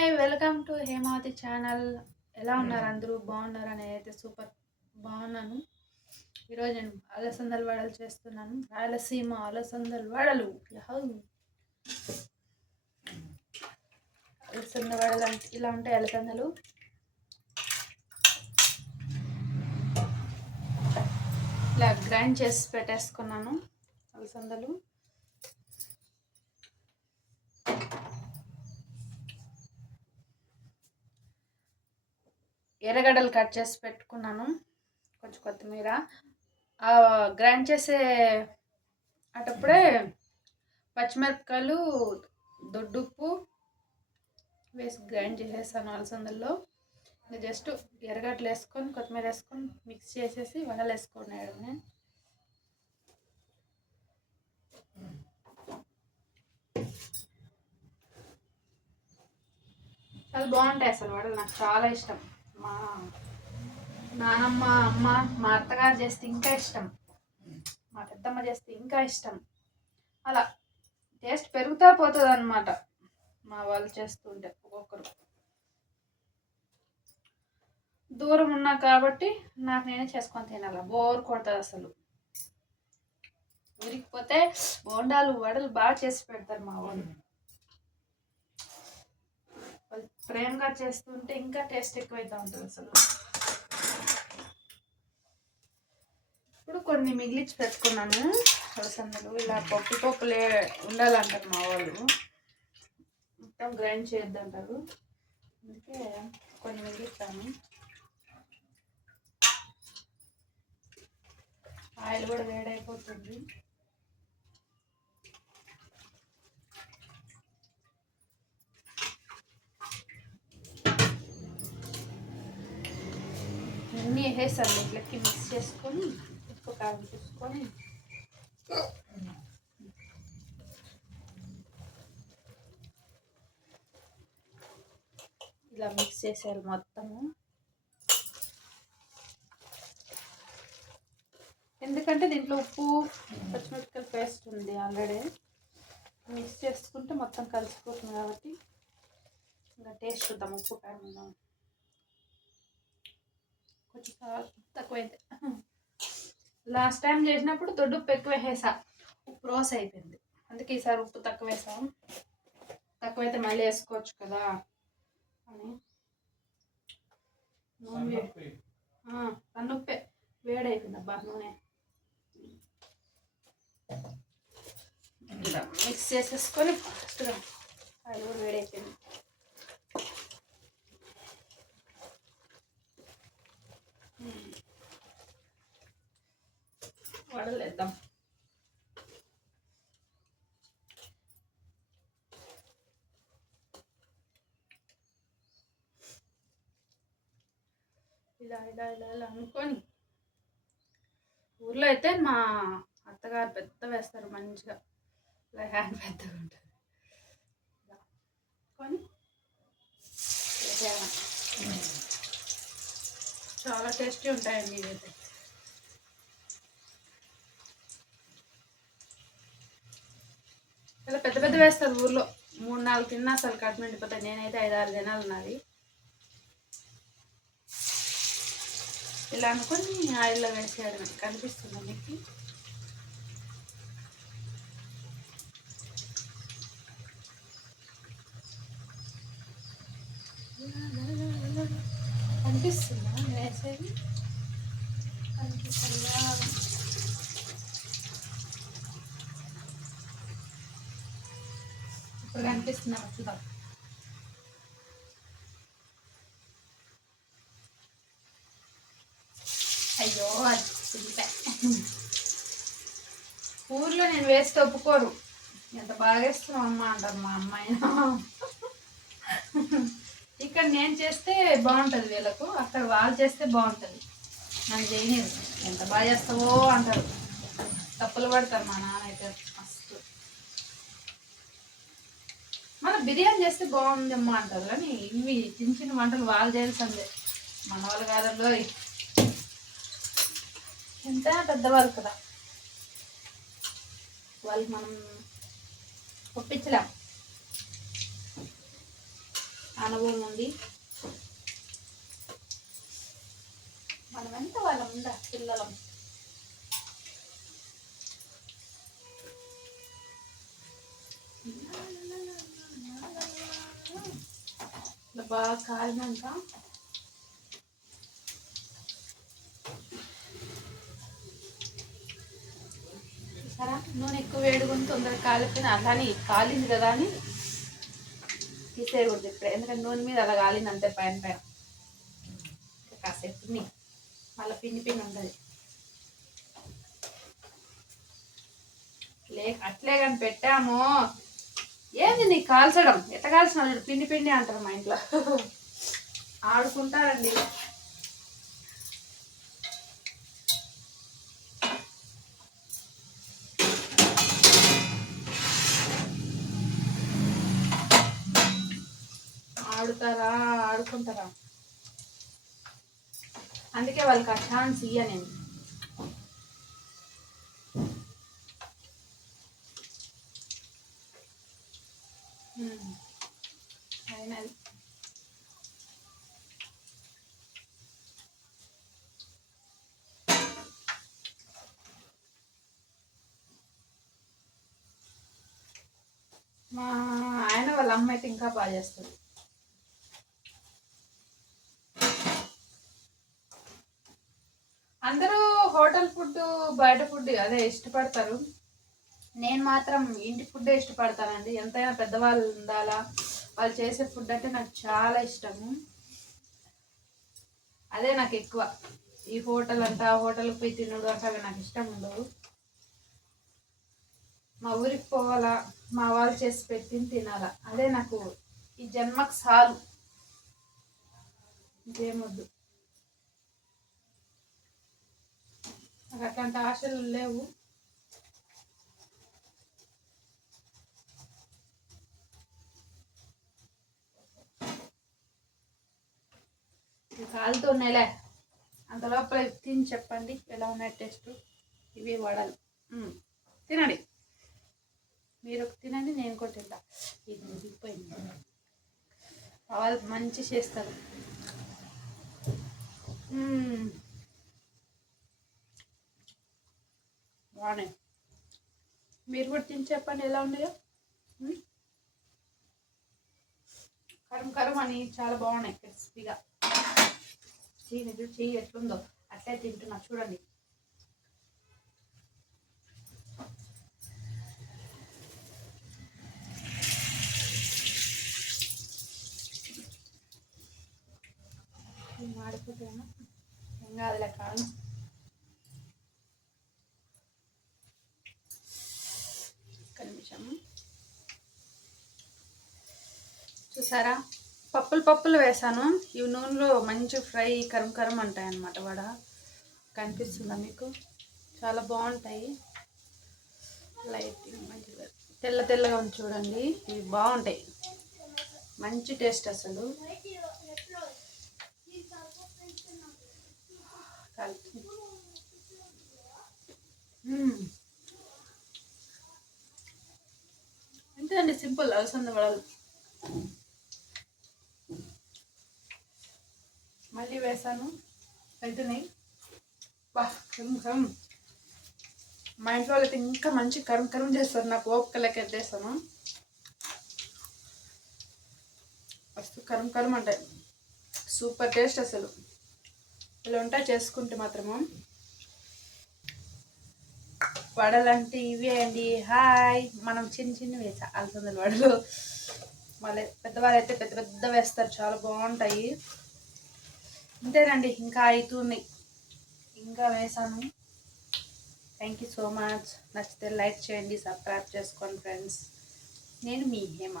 Hi welcome to Hemavathi channel. ఎలా ఉన్నారు అందరూ? బాగున్నారు? నేనైతే సూపర్ బాగున్నాను. ఈరోజు నేను అలసందల వడలు చేస్తున్నాను. రాయలసీమ అలసందల వడలు. అలసంద వడలు అంటే ఇలా ఉంటాయి. అలసందలు ఇలా గ్రైండ్ చేసి పెట్టేసుకున్నాను. అలసందలు ఎర్రగడ్డలు కట్ చేసి పెట్టుకున్నాను. కొంచెం కొత్తిమీర గ్రైండ్ చేసే అటప్పుడే పచ్చిమిరపకాయలు దొడ్డుప్పు వేసి గ్రైండ్ చేసేసాను. అలసందల్లో జస్ట్ ఎర్రగడ్డలు వేసుకొని కొత్తిమీర వేసుకొని మిక్స్ చేసేసి వడలు వేసుకున్నాడు. చాలా బాగుంటాయి అసలు వడలు. నాకు చాలా ఇష్టం. మా నానమ్మ, అమ్మ, మా అత్తగారు చేస్తే ఇంకా ఇష్టం. మా పెద్దమ్మ చేస్తే ఇంకా ఇష్టం. అలా టేస్ట్ పెరుగుతా పోతుంది అన్నమాట మా వాళ్ళు చేస్తుంటే. ఒక్కొక్కరు దూరం ఉన్నా కాబట్టి నాకు నేనే చేసుకొని తినాలి. బోర్ కొడుతుంది అసలు. ఉరికిపోతే బోండాలు వడలు బాగా చేసి పెడతారు మా వాళ్ళు. ప్రేమగా చేస్తుంటే ఇంకా టేస్ట్ ఎక్కువైతే ఉంటుంది అసలు. ఇప్పుడు కొన్ని మిగిలించి పెట్టుకున్నాను అలసందలు. ఇలా పప్పులే ఉండాలంటారు మా వాళ్ళు. మొత్తం గ్రైండ్ చేయొద్దంటారు. అందుకే కొన్ని మిగిలిస్తాను. ఆయిల్ కూడా వేడైపోతుంది. అన్నీ వేసేసాను. ఇట్లకి మిక్స్ చేసుకొని ఉప్పు కారం చూసుకొని ఇలా మిక్స్ చేసేయాలి మొత్తము. ఎందుకంటే దీంట్లో ఉప్పు పచ్చిమిరపకాయల పేస్ట్ ఉంది ఆల్రెడీ. మిక్స్ చేసుకుంటే మొత్తం కలిసిపోతుంది కాబట్టి ఇంకా టేస్ట్ చూద్దాం. ఉప్పు కారం ఉందాం. కొంచెం తక్కువైతే లాస్ట్ టైం చేసినప్పుడు దొడ్డు ఉప్పు ఎక్కువ వేసా, ఉప్పు రోస్ అయిపోయింది. అందుకే ఈసారి ఉప్పు తక్కువ వేసాం. తక్కువైతే మళ్ళీ వేసుకోవచ్చు కదా అని. నూనె సన్నుప్పే వేడైపోయింది. అబ్బా నూనె ఇలా మిక్స్ చేసేసుకొని ఫాస్ట్గా ఆయిల్ కూడా వేడైపోయింది. వడలు వేద్దాం. ఇలా ఇలా ఇలా ఇలా అనుకొని. ఊర్లో అయితే మా అత్తగారు పెద్ద వేస్తారు మంచిగా. ఇలా హ్యాండ్ పెద్దగా ఉంటుంది. కొని చాలా టేస్టీ ఉంటాయండి ఇవైతే. ఇలా పెద్ద పెద్ద వేస్తారు ఊర్లో. 3-4 తిన్నా అసలు కడుపు నిండిపోతాయి. నేనైతే 5-6 జనాలు ఉన్నది. ఇలా అనుకొని ఆయిల్లో వేసేయడం. కనిపిస్తుంది మీకు? కనిపిస్తుందా వేసేది? కనిపిస్తుందా? ఇప్పుడు కనిపిస్తున్నా చూద్దాం. అయ్యో అది ఊర్లో నేను వేస్తే ఒప్పుకోరు. ఎంత బాగా వేస్తున్నావు అమ్మ అంటారు మా అమ్మాయి. ఇక్కడ నేను చేస్తే బాగుంటుంది వీళ్ళకు, అక్కడ వాళ్ళు చేస్తే బాగుంటుంది. నాకు చేయలేదు. ఎంత బాగా చేస్తావో అంటారు. తప్పులు పడతారు మా నాన్న అయితే మస్తు. మన బిర్యానీ చేస్తే బాగుందమ్మా అంటారు. కానీ ఇవి చిన్న చిన్న వంటలు వాళ్ళు చేయాల్సిందే. మన వాళ్ళు కాదంలో ఎంత పెద్దవాళ్ళు కదా, వాళ్ళకి మనం ఒప్పించలేం. అనుభవం ఉంది. మనం ఎంత వాళ్ళం ఉందా పిల్లలం. బాగా కాలినాక చూసారా, నూనె ఎక్కువ వేడుకొని తొందరగా కాలిపోయినా అలానే కాలింది కదా అని తీసేయకూడదు ఇప్పుడే, ఎందుకంటే నూనె మీద అలా కాలింది అంతే పైన పైన. కాసేపు మళ్ళీ పిండి పిండి ఉంటుంది. అట్లే కానీ పెట్టాము. ఏంది నీకు కాల్చడం, ఎట్ట కాల్చిన పిండి పిండి అంటారు మా ఇంట్లో. ఆడుకుంటారండి. ఆడుకుంటారా, అందుకే వాళ్ళకి ఆ ఛాన్స్ ఇయ్య నేను. అయినది మా ఆయన వాళ్ళ అమ్మ అయితే ఇంకా బాగా చేస్తుంది. అందరూ హోటల్ ఫుడ్ బయట ఫుడ్ అదే ఇష్టపడతారు. నేను మాత్రం ఇంటి ఫుడ్డే ఇష్టపడతానండి. ఎంతైనా పెద్దవాళ్ళు ఉండాలా, వాళ్ళు చేసే ఫుడ్ అంటే నాకు చాలా ఇష్టము. అదే నాకు ఎక్కువ. ఈ హోటల్ అంట హోటల్కి పోయి తినడు అంటే అవి నాకు ఇష్టం ఉండవు. మా ఊరికి పోవాలా, మా వాళ్ళు చేసి పెట్టింది తినాలా, అదే నాకు ఈ జన్మకు చాలు, ఇంకేమొద్దు. నాకు అట్లాంటి ఆశలు లేవు. కాలుతో ఉన్నాయిలే, అంత లోపల తిని చెప్పండి ఎలా ఉన్నాయి టేస్ట్. ఇవి వడలు తినండి, మీరు తినండి, నేను కూడా తింటా. ఇది దిగిపోయింది. వాళ్ళు మంచి చేస్తారు. బాగున్నాయి, మీరు కూడా తిని చెప్పండి ఎలా ఉన్నాయో. కరం కరం అని చాలా బాగున్నాయి, క్రిస్పీగా. చెయ్యి ఎట్లుందో అట్లే తింటున్నా చూడండి. మాడిపోతాను ఏం కాదులే కాదు. ఒక్క నిమిషం. చూసారా, పప్పులు వేసాను. ఇవి నూనెలో మంచి ఫ్రై కరం కరం అంటాయి అన్నమాట. వడ కనిపిస్తుందా మీకు? చాలా బాగుంటాయి. లైటింగ్ మంచిగా తెల్ల తెల్లగా ఉంది చూడండి, ఇవి బాగుంటాయి, మంచి టేస్ట్ అసలు. అంతే అండి, సింపుల్ అలసంద వడలు. మళ్ళీ వేసాను అయితేనే బా కరం కరం. మా ఇంట్లో వాళ్ళైతే ఇంకా మంచి కరం కరం చేస్తారు, నాకు ఓపిక లెక్క ఎట్టేస్తాను. ఫస్ట్ కరం కరం అంటే సూపర్ టేస్ట్ అసలు. ఇలా ఉంటాయి చేసుకుంటే మాత్రము. వడలు అంటే ఇవే అండి. హాయ్, మనం చిన్న చిన్న వేసా అలసందల వడలు. మళ్ళీ పెద్దవాళ్ళు అయితే పెద్ద పెద్ద వేస్తారు, చాలా బాగుంటాయి. అంతేనండి, ఇంకా అవుతున్నాయి, ఇంకా వేసాను. Thank you so much. నచ్చితే లైక్ చేయండి, సబ్స్క్రైబ్ చేసుకోండి ఫ్రెండ్స్. నేను మీ హేమ.